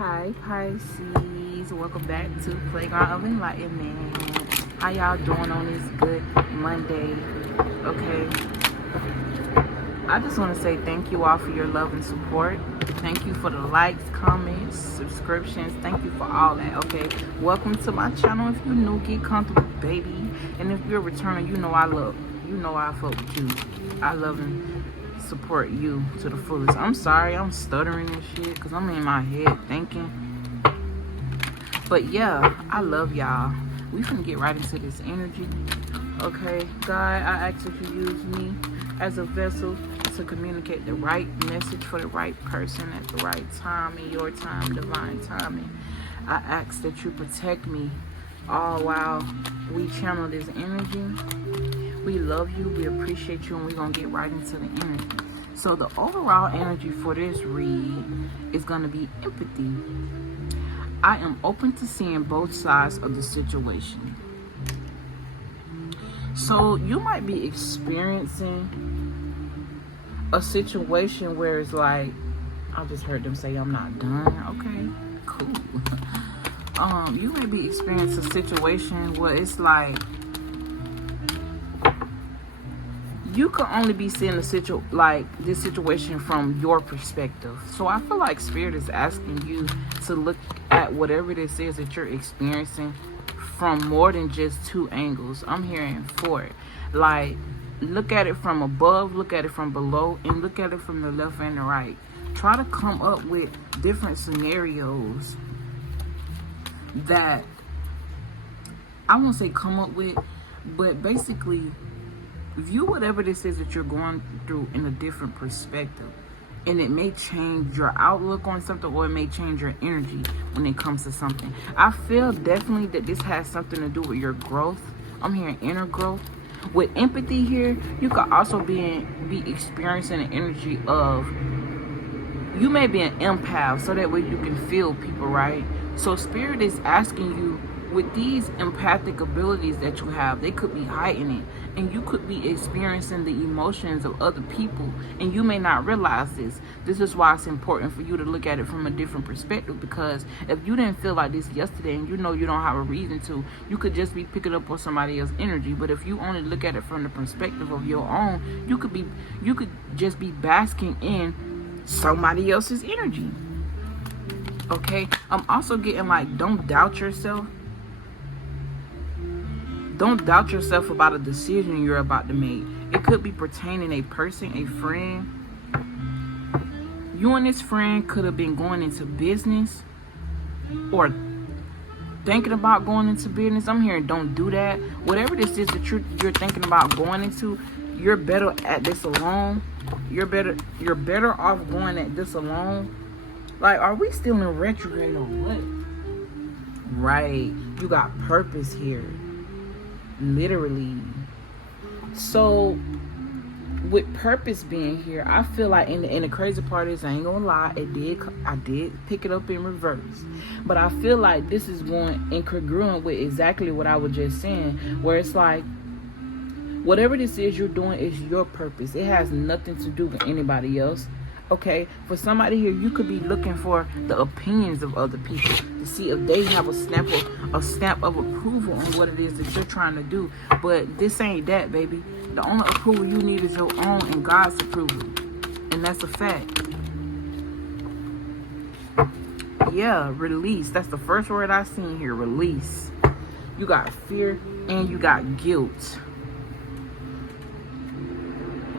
Hi Pisces, welcome back to Playground of Enlightenment. How y'all doing on this good Monday? Okay, I just want to say thank you all for your love and support. Thank you for the likes, comments, subscriptions. Thank you for all that. Okay, welcome to my channel. If you're new, get comfortable, baby. And if you're returning, you know I fuck with you. I love and support you to the fullest. I'm sorry, I'm stuttering and shit because I'm in my head thinking. But yeah, I love y'all. We finna get right into this energy. Okay, God, I ask that you use me as a vessel to communicate the right message for the right person at the right time, in your time, divine timing. I ask that you protect me all while we channel this energy. We love you, we appreciate you, and we're gonna get right into the energy. So the overall energy for this read is gonna be empathy. I am open to seeing both sides of the situation. So you might be experiencing a situation where it's like, I just heard them say I'm not done. Okay, cool. You may be experiencing a situation where it's like you can only be seeing this situation from your perspective. So I feel like Spirit is asking you to look at whatever this is that you're experiencing from more than just two angles. I'm hearing four. Like, look at it from above, look at it from below, and look at it from the left and the right. Try to come up with different scenarios that, I won't say come up with, but basically view whatever this is that you're going through in a different perspective. And it may change your outlook on something, or it may change your energy when it comes to something. I feel definitely that this has something to do with your growth. I'm hearing inner growth. With empathy here, you could also be experiencing an energy of, you may be an empath, so that way you can feel people, right? So Spirit is asking you, with these empathic abilities that you have, they could be heightening, and you could be experiencing the emotions of other people, and you may not realize this. This is why it's important for you to look at it from a different perspective, because if you didn't feel like this yesterday, and you know you don't have a reason to, you could just be picking up on somebody else's energy. But if you only look at it from the perspective of your own, you could just be basking in somebody else's energy. Okay, I'm also getting like, don't doubt yourself. Don't doubt yourself about a decision you're about to make. It could be pertaining a person, a friend. You and this friend could have been going into business or thinking about going into business. I'm hearing don't do that. Whatever this is that you're thinking about going into, you're better at this alone. You're better off going at this alone. Like, are we still in retrograde on what? Right. You got purpose here. Literally. So with purpose being here, I feel like, and the crazy part is, I ain't gonna lie, I did pick it up in reverse, but I feel like this is going incongruent with exactly what I was just saying, where it's like, whatever this is you're doing is your purpose. It has nothing to do with anybody else. Okay, for somebody here, you could be looking for the opinions of other people to see if they have a stamp of approval on what it is that you're trying to do. But this ain't that, baby. The only approval you need is your own and God's approval. And that's a fact. Yeah, release. That's the first word I seen here, release. You got fear and you got guilt.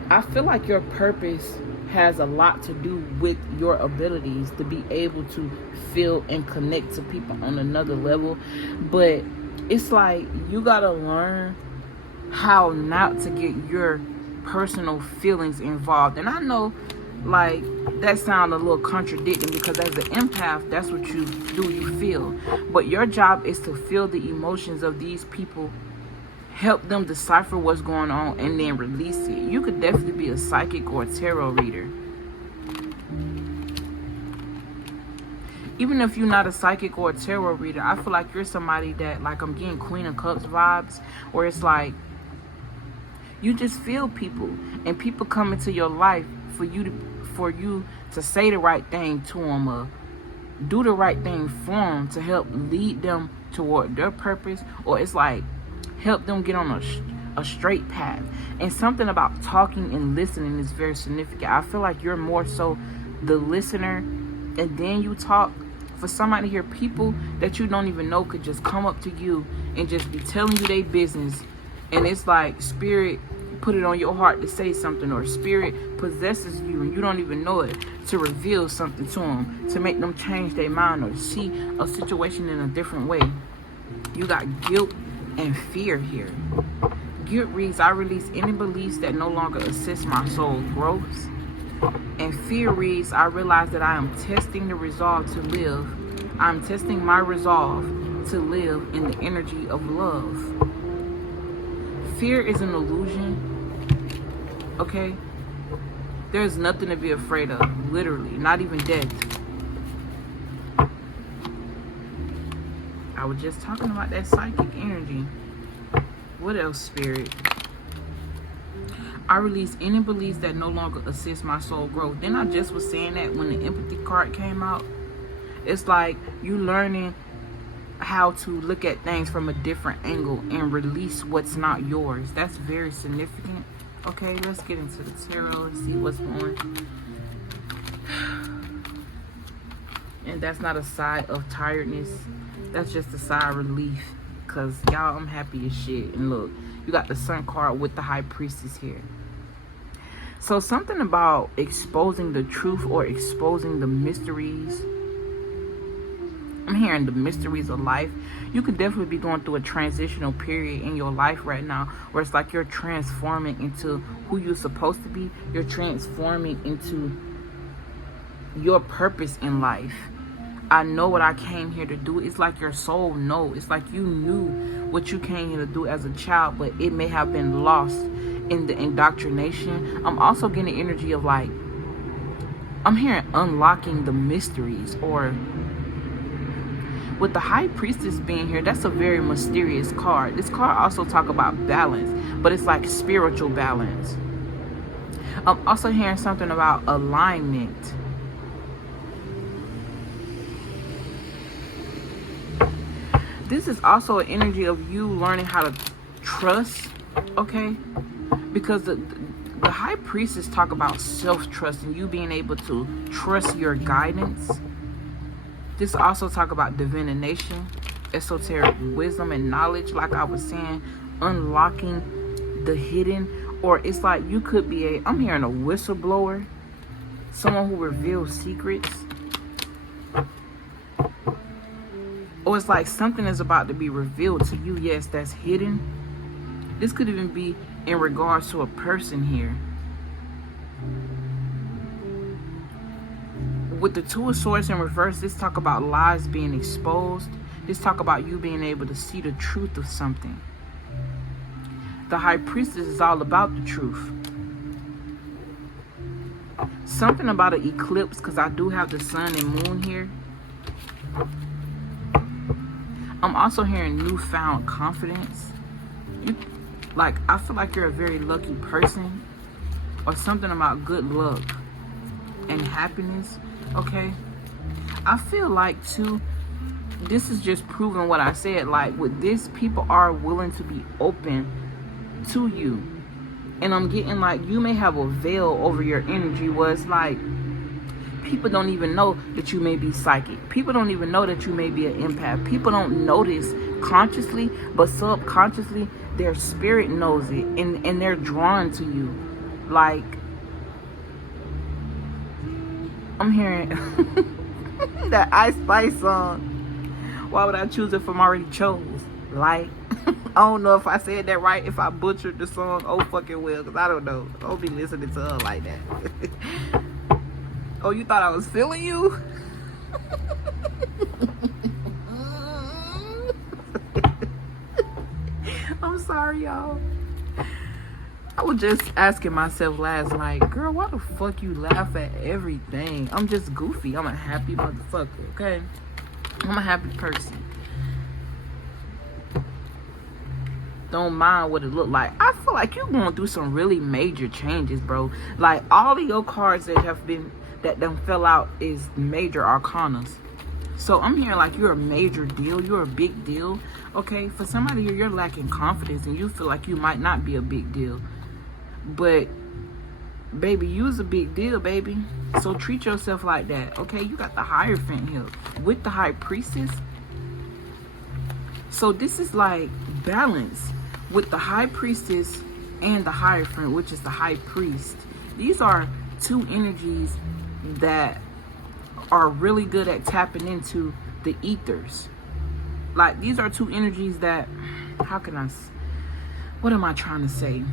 I feel like your purpose has a lot to do with your abilities to be able to feel and connect to people on another level. But it's like, you gotta learn how not to get your personal feelings involved. And I know, like, that sounds a little contradicting, because as an empath, that's what you do, you feel. But your job is to feel the emotions of these people, help them decipher what's going on, and then release it. You could definitely be a psychic or a tarot reader. Even if you're not a psychic or a tarot reader, I feel like you're somebody that, like, I'm getting Queen of Cups vibes, where it's like, you just feel people, and people come into your life for you to say the right thing to them, or do the right thing for them to help lead them toward their purpose, or it's like help them get on a straight path. And something about talking and listening is very significant. I feel like you're more so the listener, and then you talk. For somebody here, people that you don't even know could just come up to you and just be telling you their business, and it's like spirit put it on your heart to say something, or spirit possesses you and you don't even know it, to reveal something to them, to make them change their mind or see a situation in a different way. You got guilt and fear here. Guilt reads, I release any beliefs that no longer assist my soul growth. And fear reads, I realize that I am testing the resolve to live. I'm testing my resolve to live in the energy of love. Fear is an illusion, okay? There's nothing to be afraid of, literally, not even death. I was just talking about that psychic energy. What else, Spirit? I release any beliefs that no longer assist my soul growth. Then I just was saying that when the empathy card came out. It's like you learning how to look at things from a different angle and release what's not yours. That's very significant. Okay, let's get into the tarot and see what's going. And that's not a sigh of tiredness. That's just a sigh of relief. Because y'all, I'm happy as shit. And look, you got the Sun card with the High Priestess here. So something about exposing the truth or exposing the mysteries. I'm hearing the mysteries of life. You could definitely be going through a transitional period in your life right now, where it's like you're transforming into who you're supposed to be. You're transforming into your purpose in life. I know what I came here to do. It's like your soul knows. It's like you knew what you came here to do as a child, but it may have been lost in the indoctrination. I'm also getting the energy of like, I'm hearing unlocking the mysteries, or with the High Priestess being here, that's a very mysterious card. This card also talk about balance, but it's like spiritual balance. I'm also hearing something about alignment. This is also an energy of you learning how to trust, okay? Because the High Priestess talk about self-trust and you being able to trust your guidance. This also talk about divination, esoteric wisdom and knowledge, like I was saying, unlocking the hidden. Or it's like you could be I'm hearing a whistleblower, someone who reveals secrets. Or it's like something is about to be revealed to you, yes, that's hidden. This could even be in regards to a person here. With the Two of Swords in reverse, this talk about lies being exposed. This talk about you being able to see the truth of something. The High Priestess is all about the truth. Something about an eclipse, because I do have the sun and moon here. I'm also hearing newfound confidence. I feel like you're a very lucky person, or something about good luck and happiness. Okay, I feel like too, this is just proving what I said. Like with this, people are willing to be open to you, and I'm getting like you may have a veil over your energy, where it's like people don't even know that you may be psychic. People don't even know that you may be an empath. People don't notice consciously, but subconsciously their spirit knows it, and they're drawn to you. Like I'm hearing that Ice Spice song. Why would I choose if I'm already chose? Like, I don't know if I said that right, if I butchered the song. Oh, fucking well, because I don't know. Don't be listening to her like that. Oh, you thought I was feeling you? I'm sorry, y'all. I was just asking myself last night, girl, why the fuck you laugh at everything? I'm just goofy. I'm a happy motherfucker, okay? I'm a happy person. Don't mind what it look like. I feel like you're going through some really major changes, bro. Like all of your cards that done fell out is major arcanas. So I'm hearing like you're a major deal. You're a big deal. Okay, for somebody here, you're lacking confidence and you feel like you might not be a big deal. But baby, you's a big deal, baby. So treat yourself like that. Okay, you got the Hierophant here with the High Priestess. So this is like balance with the High Priestess and the Hierophant, which is the High Priest. These are two energies that are really good at tapping into the ethers. Like, these are two energies that, what am I trying to say?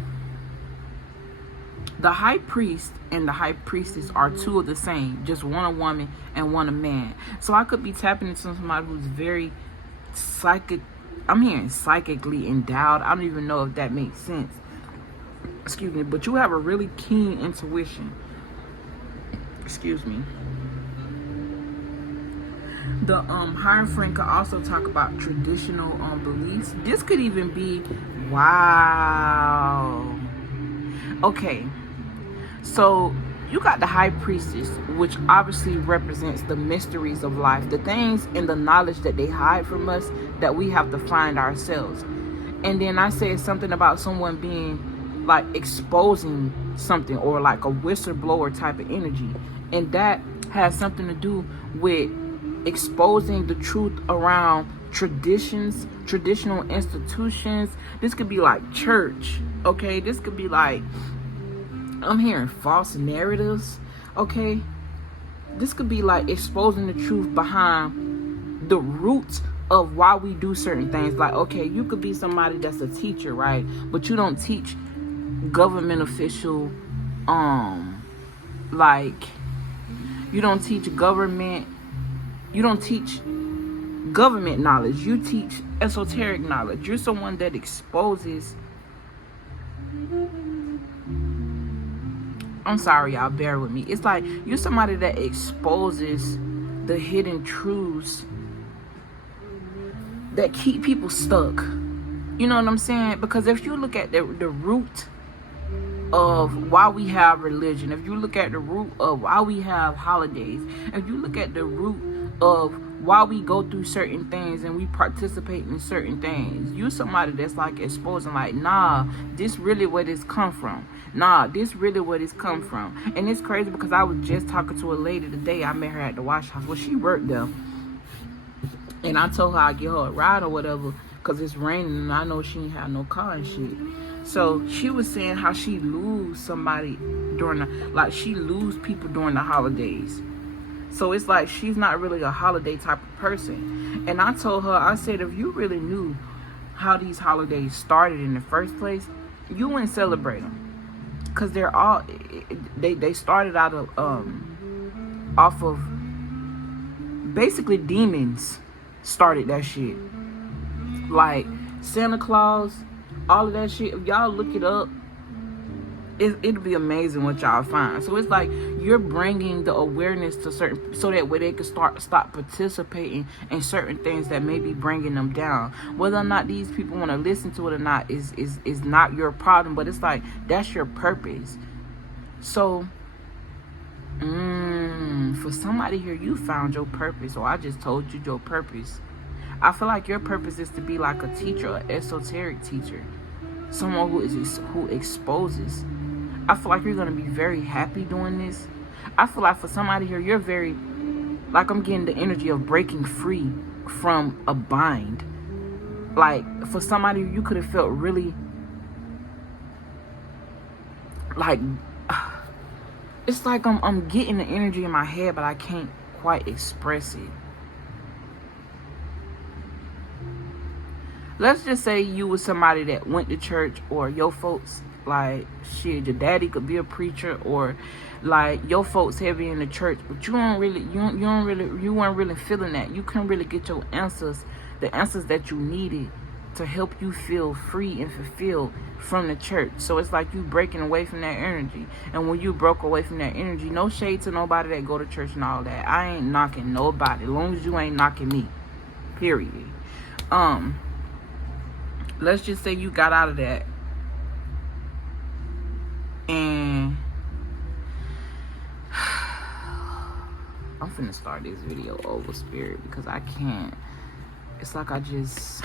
The High Priest and the High Priestess are two of the same, just one a woman and one a man. So I could be tapping into somebody who's very psychic. I'm hearing psychically endowed. I don't even know if that makes sense. Excuse me, but you have a really keen intuition. Excuse me. The Hierophant could also talk about traditional beliefs. This could even be, wow. Okay, so you got the High Priestess, which obviously represents the mysteries of life, the things and the knowledge that they hide from us that we have to find ourselves. And then I said something about someone being like exposing something, or like a whistleblower type of energy, and that has something to do with exposing the truth around traditions, traditional institutions. This could be like church, okay? This could be like, I'm hearing false narratives, okay? This could be like exposing the truth behind the roots of why we do certain things. Like, okay, you could be somebody that's a teacher, right? But you don't teach government official, like, you don't teach government knowledge. You teach esoteric knowledge. You're someone that exposes, I'm sorry, y'all, bear with me. It's like you're somebody that exposes the hidden truths that keep people stuck. You know what I'm saying? Because if you look at the root of why we have religion, if you look at the root of why we have holidays, if you look at the root of why we go through certain things and we participate in certain things, you somebody that's like exposing, like, nah, this really where this come from. Nah, this really where this come from. And it's crazy because I was just talking to a lady today. I met her at the wash house. Well, she worked there, and I told her I'd get her a ride or whatever because it's raining and I know she ain't have no car and shit. So she was saying how she lose somebody during she lose people during the holidays. So it's like she's not really a holiday type of person. And I told her, I said, if you really knew how these holidays started in the first place, you wouldn't celebrate them. Because they're all, they started out of, off of, basically demons started that shit. Like Santa Claus, all of that shit. If y'all look it up, it'll be amazing what y'all find. So it's like you're bringing the awareness to certain, so that way they can stop participating in certain things that may be bringing them down. Whether or not these people want to listen to it or not is not your problem, but it's like that's your purpose. So for somebody here, you found your purpose, or I just told you your purpose. I feel like your purpose is to be like a teacher, an esoteric teacher, someone who exposes. I feel like you're going to be very happy doing this. I feel like for somebody here, you're very, like, I'm getting the energy of breaking free from a bind. Like, for somebody, you could have felt really, like, it's like I'm getting the energy in my head, but I can't quite express it. Let's just say you was somebody that went to church, or your folks, like, shit, your daddy could be a preacher, or like your folks heavy in the church, but you weren't really feeling that. You couldn't really get your answers, the answers that you needed to help you feel free and fulfilled from the church. So it's like you breaking away from that energy. And when you broke away from that energy, no shade to nobody that go to church and all that. I ain't knocking nobody, as long as you ain't knocking me. Period. Let's just say you got out of that, and I'm finna start this video over, Spirit, because I can't. It's like I just...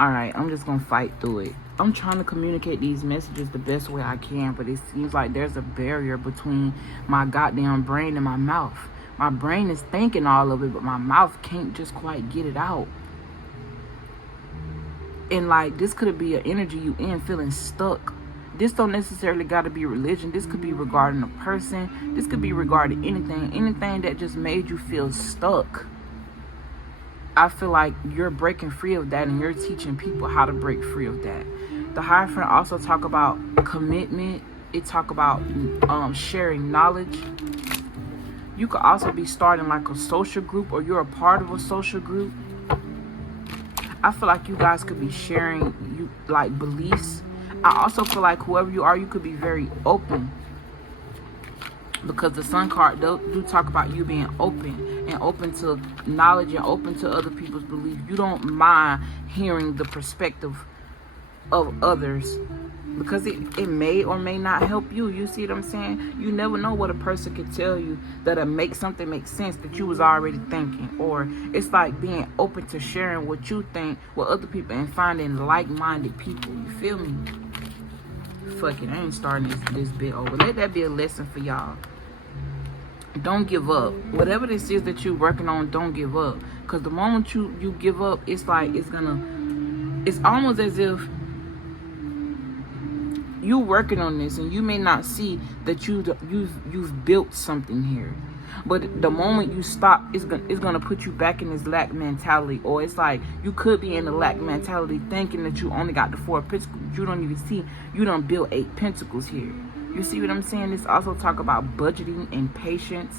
Alright, I'm just gonna fight through it. I'm trying to communicate these messages the best way I can, but it seems like there's a barrier between my goddamn brain and my mouth. My brain is thinking all of it, but my mouth can't just quite get it out. And like, this could be an energy you in feeling stuck. This don't necessarily got to be religion. This could be regarding a person. This could be regarding anything that just made you feel stuck. I feel like you're breaking free of that, and you're teaching people how to break free of that. The Hierophant also talk about commitment. It talk about sharing knowledge. You could also be starting like a social group, or you're a part of a social group. I feel like you guys could be sharing like beliefs. I also feel like whoever you are, you could be very open, because the Sun card do talk about you being open and open to knowledge and open to other people's beliefs. You don't mind hearing the perspective of others, because it may or may not help you. You see what I'm saying? You never know what a person could tell you that'll make something make sense that you was already thinking. Or it's like being open to sharing what you think with other people and finding like-minded people. You feel me? Fuck it, I ain't starting this bit over. Let that be a lesson for y'all. Don't give up. Whatever this is that you're working on, don't give up. Because the moment you give up, it's like it's almost as if you working on this and you may not see that you've built something here. But the moment you stop, it's gonna put you back in this lack mentality. Or it's like you could be in the lack mentality thinking that you only got the 4 of Pentacles. You don't even see you done built 8 Pentacles here. You see what I'm saying? This also talk about budgeting and patience.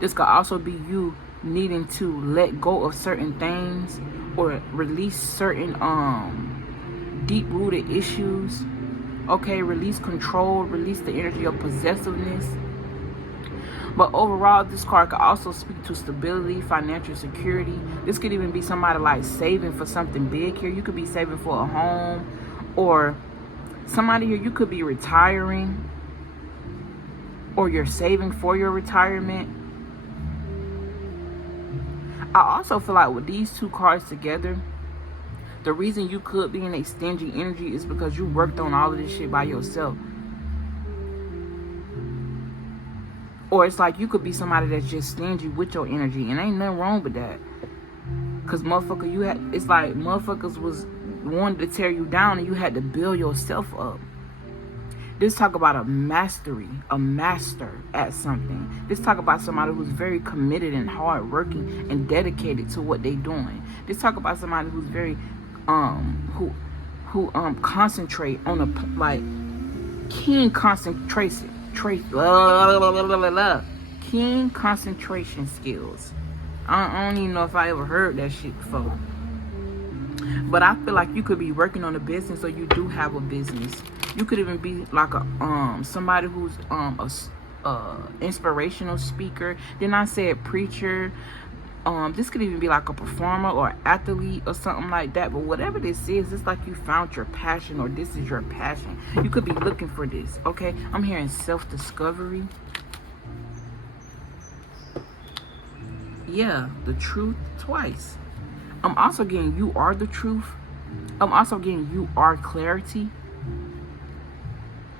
This could also be you needing to let go of certain things or release certain deep-rooted issues. Okay, release control, release the energy of possessiveness. But overall, this card could also speak to stability, financial security. This could even be somebody like saving for something big here. You could be saving for a home, or somebody here, you could be retiring, or you're saving for your retirement. I also feel like with these 2 cards together, the reason you could be in a stingy energy is because you worked on all of this shit by yourself. Or it's like you could be somebody that's just stingy with your energy, and ain't nothing wrong with that. Because motherfucker, it's like motherfuckers was wanted to tear you down and you had to build yourself up. This talk about a master at something. This talk about somebody who's very committed and hardworking and dedicated to what they doing. This talk about somebody who's very who concentrate on a like keen concentration. Keen concentration skills. I don't even know if I ever heard that shit before. But I feel like you could be working on a business, or you do have a business. You could even be like a somebody who's a inspirational speaker. Then I said preacher. This could even be like a performer or athlete or something like that. But whatever this is, it's like you found your passion, or this is your passion. You could be looking for this. Okay, I'm hearing self-discovery. Yeah, the truth twice. I'm also getting you are the truth. I'm also getting you are clarity.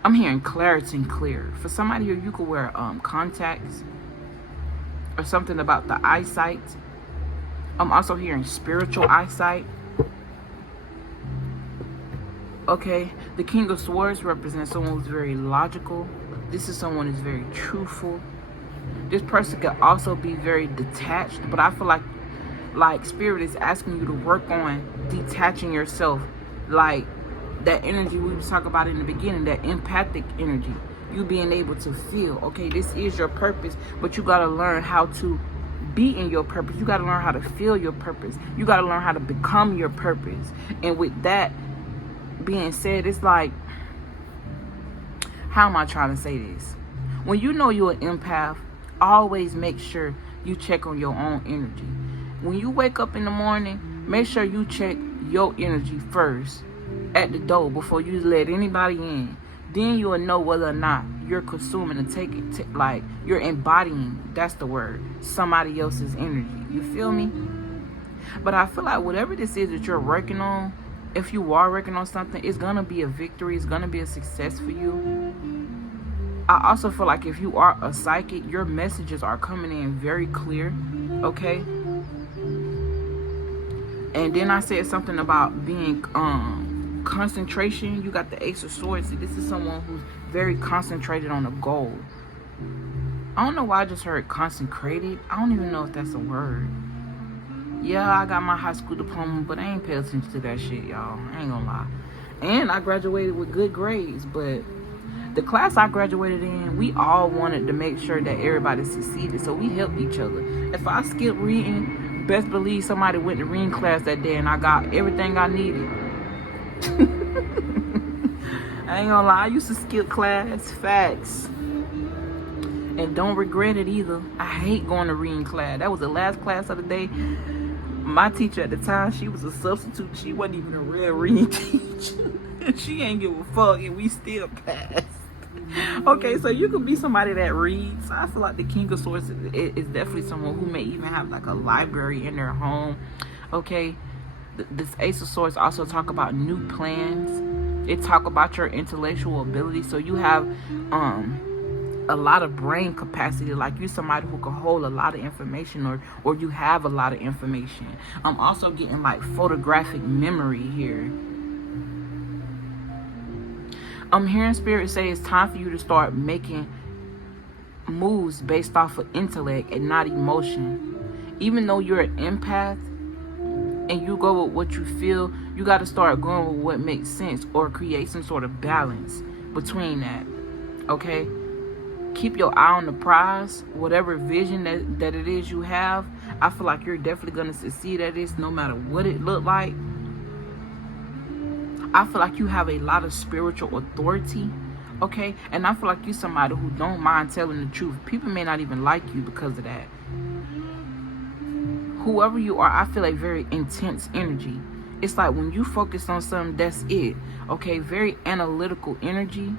I'm hearing clarity and clear. For somebody here, you could wear contacts or something about the eyesight. I'm also hearing spiritual eyesight. Okay, the King of Swords represents someone who's very logical. This is someone who's very truthful. This person could also be very detached, but I feel like Spirit is asking you to work on detaching yourself, like that energy we was talking about in the beginning, that empathic energy. You being able to feel, okay, this is your purpose, but you got to learn how to be in your purpose. You got to learn how to feel your purpose. You got to learn how to become your purpose. And with that being said, it's like, how am I trying to say this? When you know you're an empath, always make sure you check on your own energy. When you wake up in the morning, make sure you check your energy first at the door before you let anybody in. Then you'll know whether or not you're consuming and taking, like you're embodying, that's the word, somebody else's energy. You feel me? But I feel like whatever this is that you're working on, if you are working on something, it's gonna be a victory. It's gonna be a success for you. I also feel like if you are a psychic, your messages are coming in very clear, okay? And then I said something about being concentration. You got the Ace of Swords. See, this is someone who's very concentrated on a goal. I don't know why I just heard consecrated. I don't even know if that's a word. Yeah, I got my high school diploma, but I ain't pay attention to that shit, y'all. I ain't gonna lie. And I graduated with good grades, but the class I graduated in, we all wanted to make sure that everybody succeeded, so we helped each other. If I skipped reading, best believe somebody went to reading class that day and I got everything I needed. I ain't gonna lie, I used to skip class, facts. And don't regret it either. I hate going to reading class. That was the last class of the day. My teacher at the time, she was a substitute. She wasn't even a real reading teacher. She ain't give a fuck, and we still passed. Okay, so you could be somebody that reads. I feel like the King of Swords is definitely someone who may even have like a library in their home. Okay, this Ace of Swords also talk about new plans. It talk about your intellectual ability. So you have a lot of brain capacity, like you're somebody who can hold a lot of information, or you have a lot of information. I'm also getting like photographic memory here. I'm hearing Spirit say it's time for you to start making moves based off of intellect and not emotion. Even though you're an empath and you go with what you feel, you got to start going with what makes sense, or create some sort of balance between that. Okay? Keep your eye on the prize. Whatever vision that it is you have, I feel like you're definitely going to succeed at this, no matter what it look like. I feel like you have a lot of spiritual authority, okay? And I feel like you're somebody who don't mind telling the truth. People may not even like you because of that. Whoever you are, I feel like very intense energy. It's like when you focus on something, that's it, okay? Very analytical energy.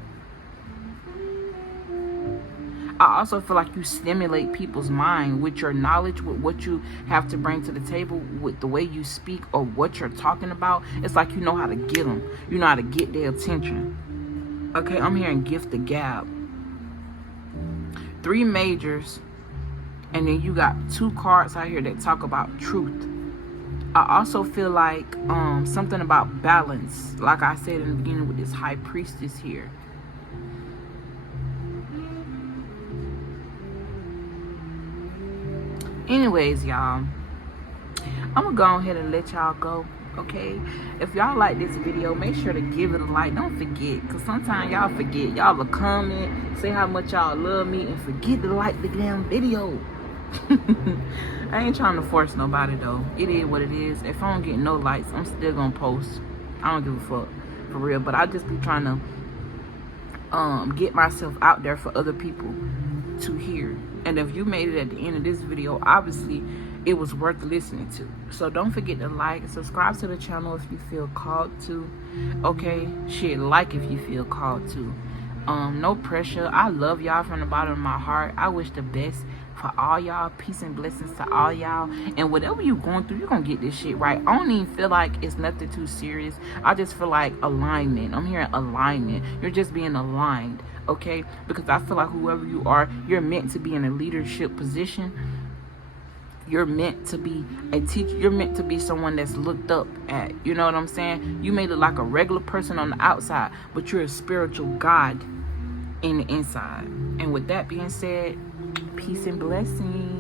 I also feel like you stimulate people's mind with your knowledge, with what you have to bring to the table, with the way you speak or what you're talking about. It's like you know how to get them. You know how to get their attention. Okay, I'm hearing gift the gab. 3 majors. And then you got 2 cards out here that talk about truth. I also feel like something about balance. Like I said in the beginning with this high priestess here. Anyways, y'all, I'm gonna go ahead and let y'all go, okay? If y'all like this video, make sure to give it a like. Don't forget, because sometimes y'all forget. Y'all will comment, say how much y'all love me, and forget to like the damn video. I ain't trying to force nobody, though. It is what it is. If I don't get no likes, I'm still gonna post. I don't give a fuck, for real. But I just be trying to get myself out there for other people to hear. And if you made it at the end of this video, obviously it was worth listening to. So don't forget to like and subscribe to the channel if you feel called to. Okay, shit, like if you feel called to. No pressure. I love y'all from the bottom of my heart. I wish the best for all y'all. Peace and blessings to all y'all. And whatever you're going through, you're gonna get this shit right. I don't even feel like it's nothing too serious. I just feel like alignment. I'm hearing alignment. You're just being aligned. Okay, because I feel like whoever you are, you're meant to be in a leadership position. You're meant to be a teacher. You're meant to be someone that's looked up at. You know what I'm saying? You may look like a regular person on the outside, but you're a spiritual God in the inside. And with that being said, peace and blessings.